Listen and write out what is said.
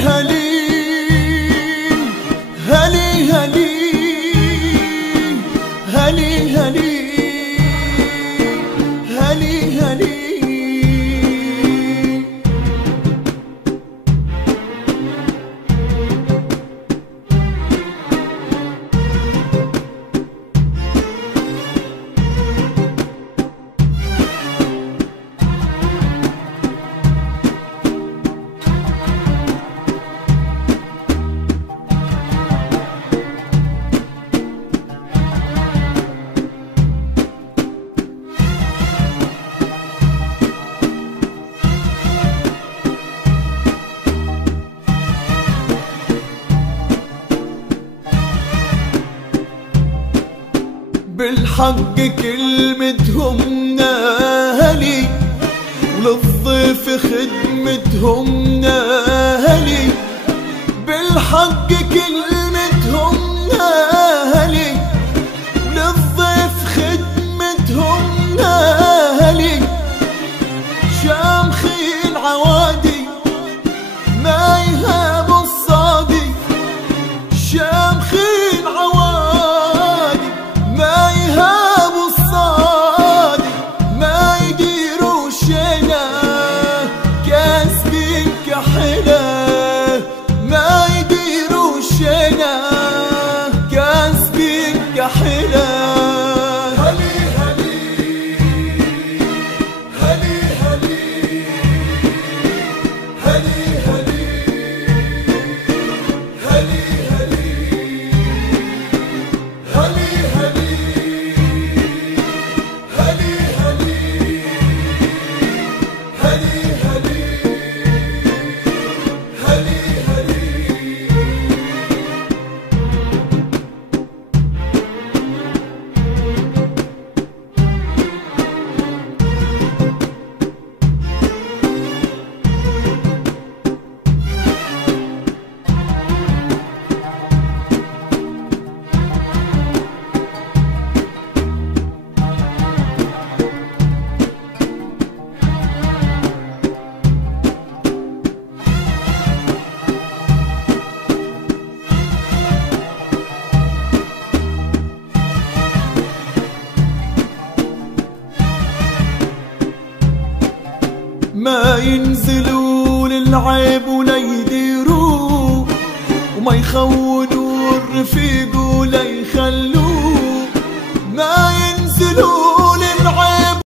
هلي هلي هلي هلي هلي هلي هلي. بالحق كلمتهم ناهلي وللضيف خدمتهم ناهلي. بالحق كلمتهم ناهلي وللضيف خدمتهم ناهلي. شامخي العوادي ما يهابوا الصادي. شامخي العوادي ما يهابوا الصادي. ما يديروا شينا كاسبين كحلا. ما يديروا شينا كاسبين كحلا. هلي هلي هلي هلي هلي هلي هلي هلي هلي هلي هلي هلي هلي هلي هلي هلي. ما ينزلوا للعيب ولا يديروا وما يخونوا الرفيق ولا يخلوه. ما